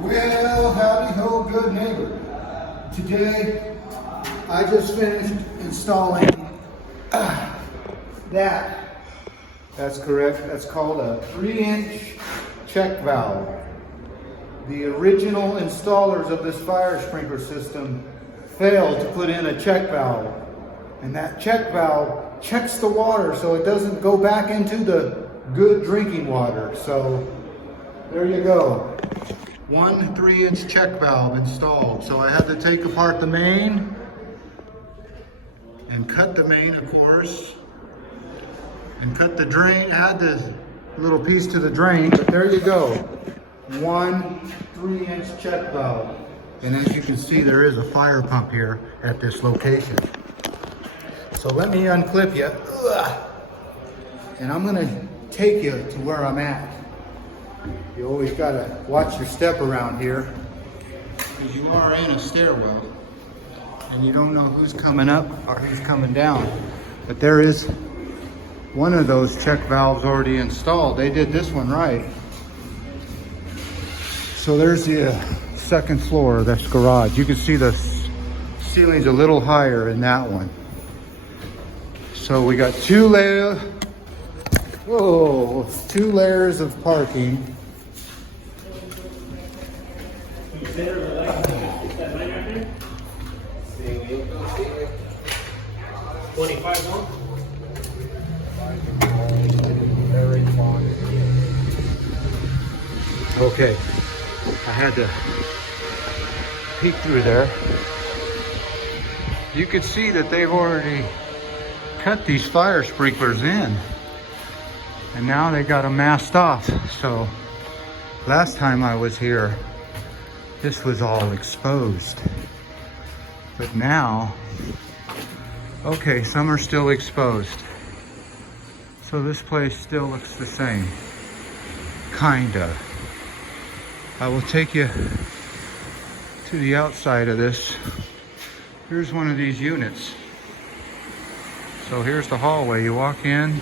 Well, howdy ho, good neighbor. Today, I just finished installing that. That's correct. That's called a 3-inch check valve. The original installers of this fire sprinkler system failed to put in a check valve. And that check valve checks the water so it doesn't go back into the good drinking water. So there you go. One 3-inch check valve installed. So I had to take apart the main and cut the main, of course, and cut the drain, add the little piece to the drain. But there you go. One 3-inch check valve. And as you can see, there is a fire pump here at this location. So let me unclip you. And I'm gonna take you to where I'm at. You always gotta watch your step around here, because you are in a stairwell and you don't know who's coming up or who's coming down. But there is one of those check valves already installed. They did this one right. So there's the second floor, that's garage. You can see the ceiling's a little higher in that one. So we got two layers of parking. 25 more? Okay, I had to peek through there. You can see that they've already cut these fire sprinklers in, and now they got them masked off. So last time I was here, this was all exposed, but now, okay, some are still exposed. So this place still looks the same, kinda. I will take you to the outside of this. Here's one of these units. So here's the hallway. You walk in,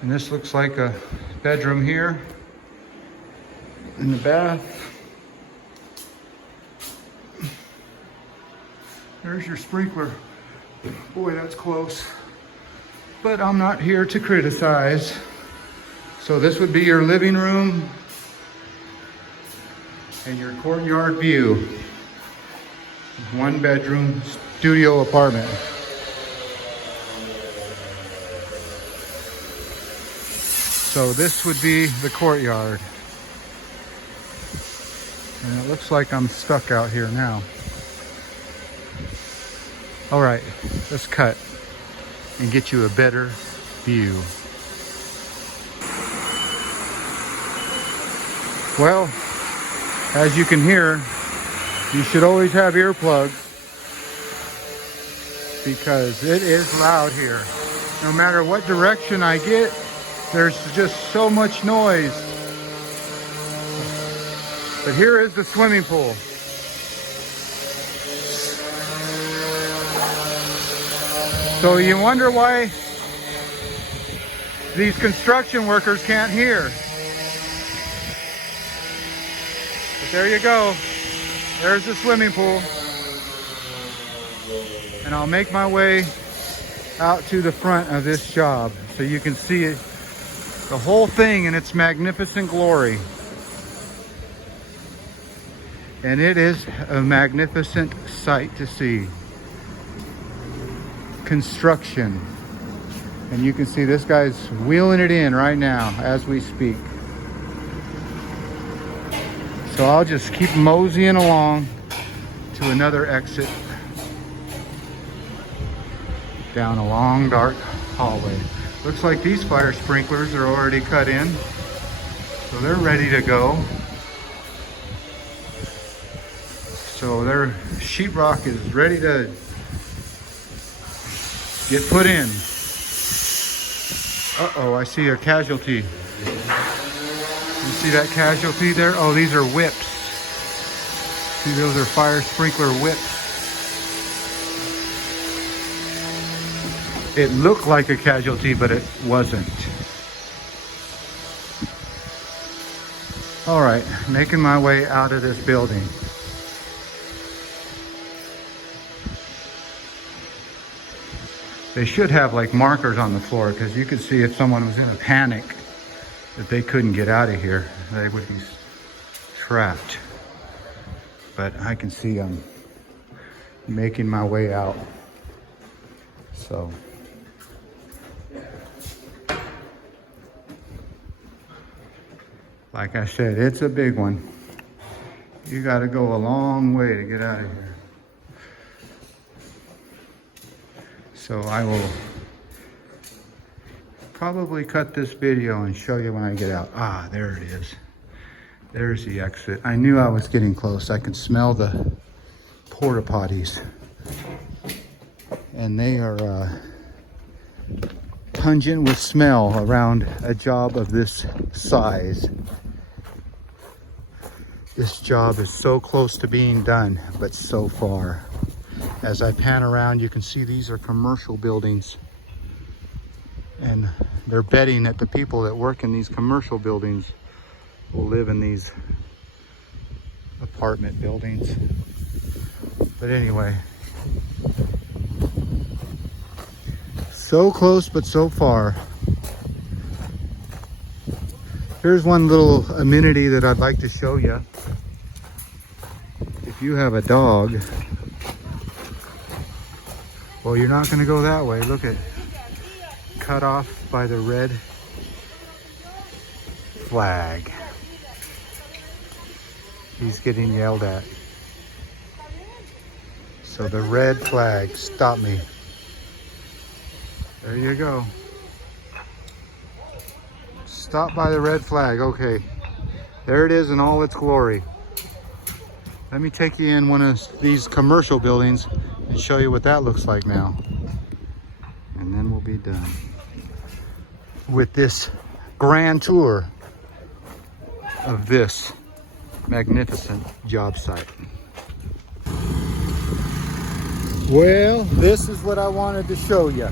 and this looks like a bedroom here. In the bath, there's your sprinkler. Boy, that's close. But I'm not here to criticize. So this would be your living room and your courtyard view. 1-bedroom studio apartment. So this would be the courtyard. And it looks like I'm stuck out here now. All right, let's cut and get you a better view. Well, as you can hear, you should always have earplugs, because it is loud here. No matter what direction I get, there's just so much noise. But here is the swimming pool. So you wonder why these construction workers can't hear. But there you go. There's the swimming pool. And I'll make my way out to the front of this job so you can see it, the whole thing in its magnificent glory. And it is a magnificent sight to see. Construction. And you can see this guy's wheeling it in right now as we speak. So I'll just keep moseying along to another exit down a long dark hallway. Looks like these fire sprinklers are already cut in, so they're ready to go. So their sheetrock is ready to get put in. Uh-oh, I see a casualty. You see that casualty there? Oh, these are whips. See, those are fire sprinkler whips. It looked like a casualty, but it wasn't. All right, making my way out of this building. They should have like markers on the floor because you could see if someone was in a panic that they couldn't get out of here, they would be trapped. But I can see I'm making my way out. So like I said, it's a big one. You got to go a long way to get out of here. So I will probably cut this video and show you when I get out. Ah, there it is. There's the exit. I knew I was getting close. I could smell the porta potties. And they are pungent with smell around a job of this size. This job is so close to being done, but so far. As I pan around, you can see these are commercial buildings. And they're betting that the people that work in these commercial buildings will live in these apartment buildings. But anyway, so close, but so far. Here's one little amenity that I'd like to show you. If you have a dog, well, you're not going to go that way. Look at, cut off by the red flag. He's getting yelled at. So the red flag, stop me. There you go. Stop by the red flag. Okay, there it is in all its glory. Let me take you in one of these commercial buildings and show you what that looks like now. And then we'll be done with this grand tour of this magnificent job site. Well, this is what I wanted to show you.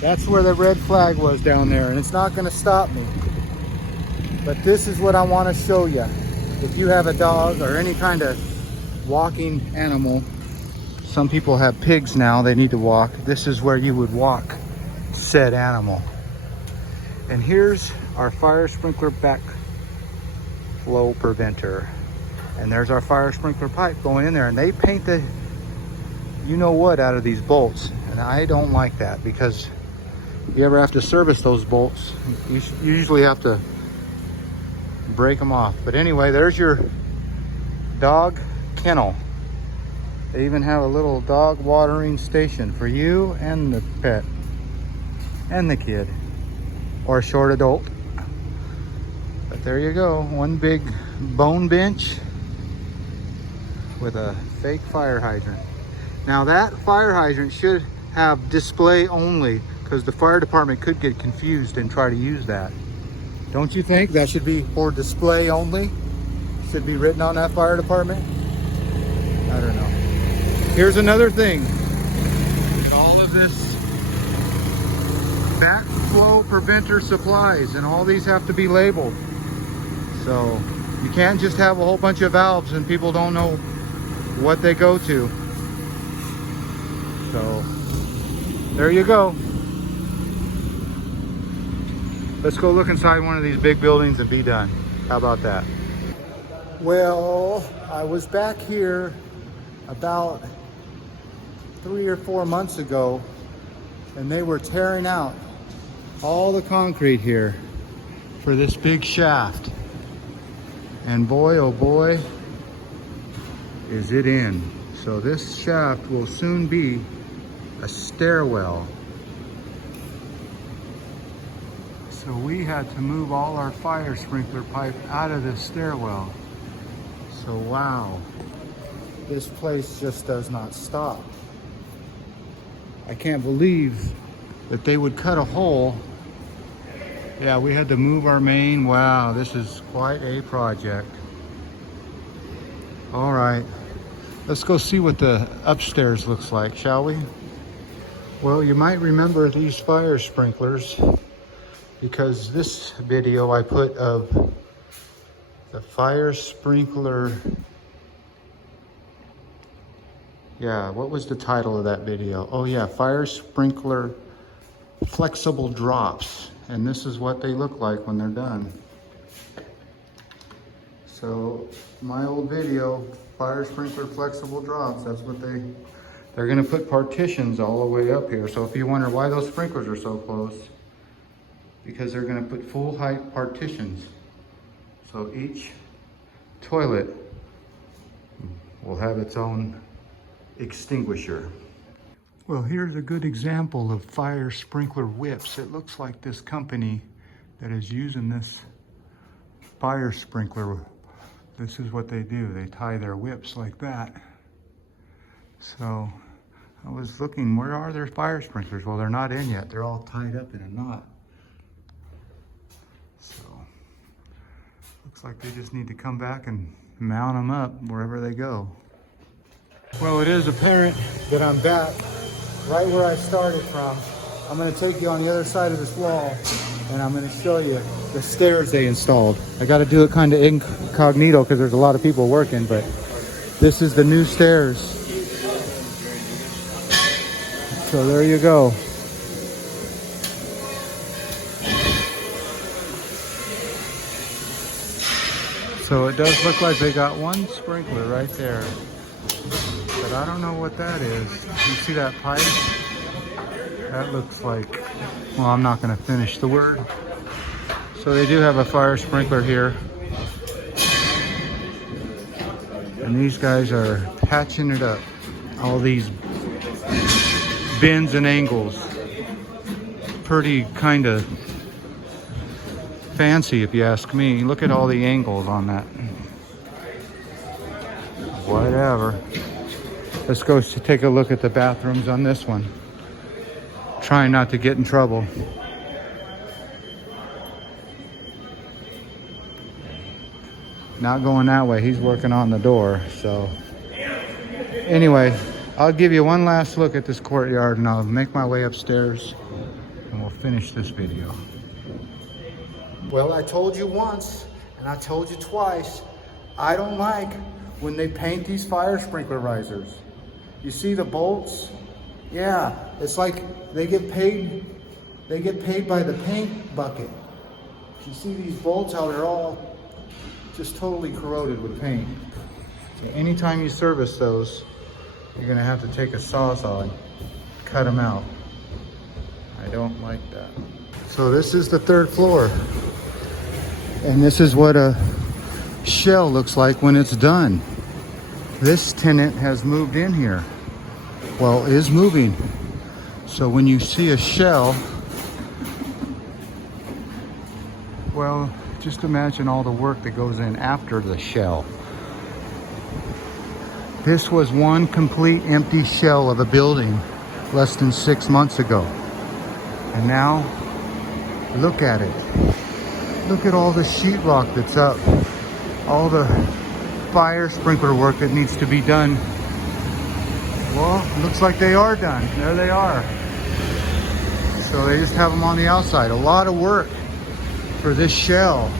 That's where the red flag was down there, and it's not going to stop me. But this is what I want to show you. If you have a dog or any kind of walking animal, some people have pigs now, they need to walk. This is where you would walk said animal. And here's our fire sprinkler backflow preventer. And there's our fire sprinkler pipe going in there, and they paint the you know what out of these bolts. And I don't like that, because if you ever have to service those bolts, you usually have to break them off. But anyway, there's your dog kennel. They even have a little dog watering station for you and the pet and the kid or short adult. But there you go, one big bone bench with a fake fire hydrant. Now that fire hydrant should have display only, because the fire department could get confused and try to use that. Don't you think that should be for display only? Should be written on that fire department? I don't know. Here's another thing. Look at all of this backflow preventer supplies, and all these have to be labeled. So you can't just have a whole bunch of valves and people don't know what they go to. So there you go. Let's go look inside one of these big buildings and be done. How about that? Well, I was back here about 3 or 4 months ago, and they were tearing out all the concrete here for this big shaft. And boy, oh boy, is it in. So this shaft will soon be a stairwell. So we had to move all our fire sprinkler pipe out of this stairwell. So wow, this place just does not stop. I can't believe that they would cut a hole. Yeah, we had to move our main. Wow, this is quite a project. All right, let's go see what the upstairs looks like, shall we? Well, you might remember these fire sprinklers, because this video I put of The fire sprinkler. Yeah, what was the title of that video? Oh yeah, fire sprinkler flexible drops. And this is what they look like when they're done. So my old video, fire sprinkler flexible drops, that's what they're gonna put partitions all the way up here. So if you wonder why those sprinklers are so close, because they're gonna put full height partitions. So each toilet will have its own extinguisher. Well, here's a good example of fire sprinkler whips. It looks like this company that is using this fire sprinkler, this is what they do. They tie their whips like that. So I was looking, where are their fire sprinklers? Well, they're not in yet. They're all tied up in a knot. So looks like they just need to come back and mount them up wherever they go. Well, it is apparent that I'm back right where I started from. I'm going to take you on the other side of this wall and I'm going to show you the stairs they installed. I got to do it kind of incognito because there's a lot of people working, but this is the new stairs. So there you go. So it does look like they got one sprinkler right there, but I don't know what that is. You see that pipe? That looks like, well, I'm not going to finish the word. So they do have a fire sprinkler here. And these guys are patching it up. All these bends and angles. Pretty kind of fancy if you ask me. Look at all the angles on that. Whatever. Let's go take a look at the bathrooms on this one. Trying not to get in trouble. Not going that way. He's working on the door. So anyway, I'll give you one last look at this courtyard and I'll make my way upstairs and we'll finish this video. Well, I told you once and I told you twice, I don't like when they paint these fire sprinkler risers. You see the bolts? Yeah, it's like they get paid by the paint bucket. You see these bolts, how they're all just totally corroded with paint. So anytime you service those, you're gonna have to take a sawzall and cut them out. I don't like that. So this is the third floor. And this is what a shell looks like when it's done. This tenant has moved in here. Well, is moving. So when you see a shell, well, just imagine all the work that goes in after the shell. This was one complete empty shell of a building less than 6 months ago. And now, look at it. Look at all the sheetrock that's up. All the fire sprinkler work that needs to be done. Well, looks like they are done. There they are. So they just have them on the outside. A lot of work for this shell.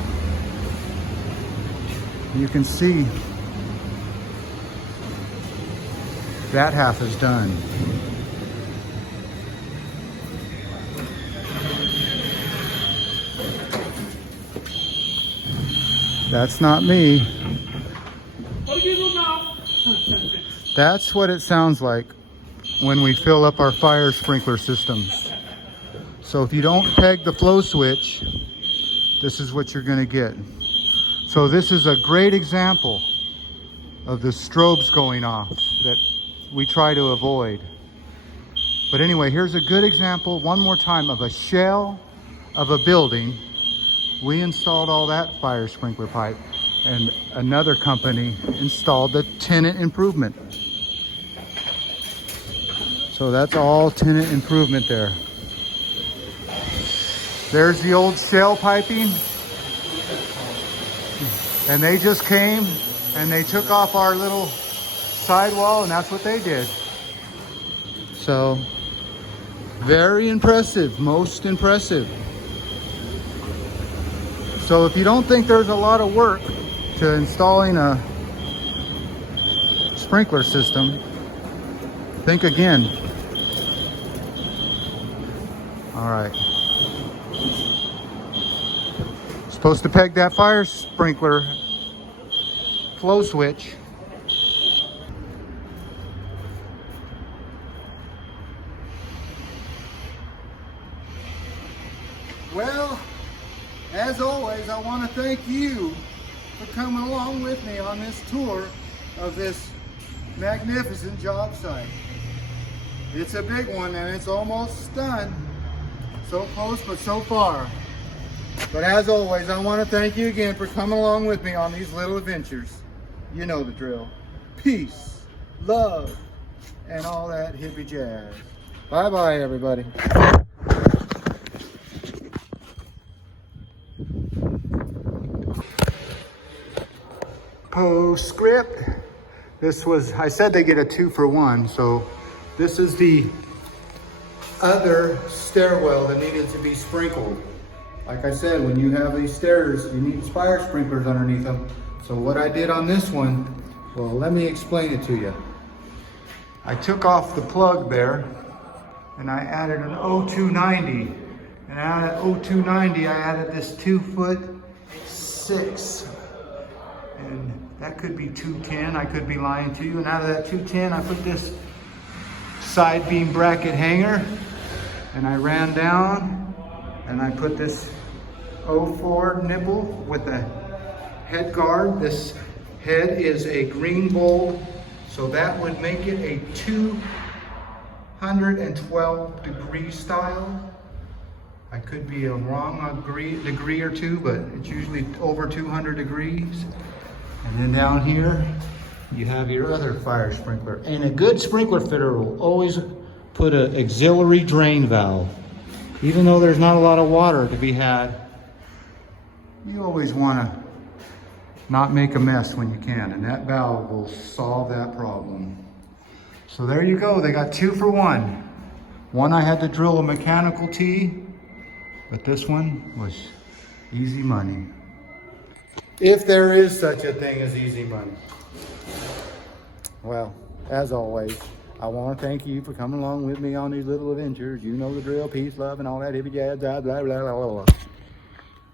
You can see that half is done. That's not me. What do you do now? That's what it sounds like when we fill up our fire sprinkler systems. So if you don't peg the flow switch, this is what you're going to get. So this is a great example of the strobes going off that we try to avoid. But anyway, here's a good example one more time of a shell of a building. We installed all that fire sprinkler pipe and another company installed the tenant improvement. So that's all tenant improvement there. There's the old shell piping. And they just came and they took off our little sidewall and that's what they did. So very impressive, most impressive. So if you don't think there's a lot of work to installing a sprinkler system, think again. All right. Supposed to peg that fire sprinkler flow switch. Well, as always, I want to thank you for coming along with me on this tour of this magnificent job site. It's a big one and it's almost done. So close but so far. But as always, I want to thank you again for coming along with me on these little adventures. You know the drill. Peace, love, and all that hippie jazz. Bye-bye, everybody. Postscript. This was, I said they get a 2-for-1, so this is the other stairwell that needed to be sprinkled. Like I said, when you have these stairs, you need fire sprinklers underneath them. So what I did on this one, well, let me explain it to you. I took off the plug there and I added an 0290. And out of 0290, I added this 2'6". And that could be 210, I could be lying to you. And out of that 210, I put this side beam bracket hanger and I ran down and I put this 04 nipple with the head guard. This head is a green bolt, so that would make it a 212 degree style. I could be wrong a degree or two, but it's usually over 200 degrees. And then down here, you have your other fire sprinkler. And a good sprinkler fitter will always put an auxiliary drain valve. Even though there's not a lot of water to be had, you always want to not make a mess when you can, and that valve will solve that problem. So there you go, they got 2-for-1. One I had to drill a mechanical T, but this one was easy money. If there is such a thing as easy money. Well, as always, I want to thank you for coming along with me on these little adventures. You know the drill, peace, love, and all that hippie jazz, blah, blah, blah, blah, blah.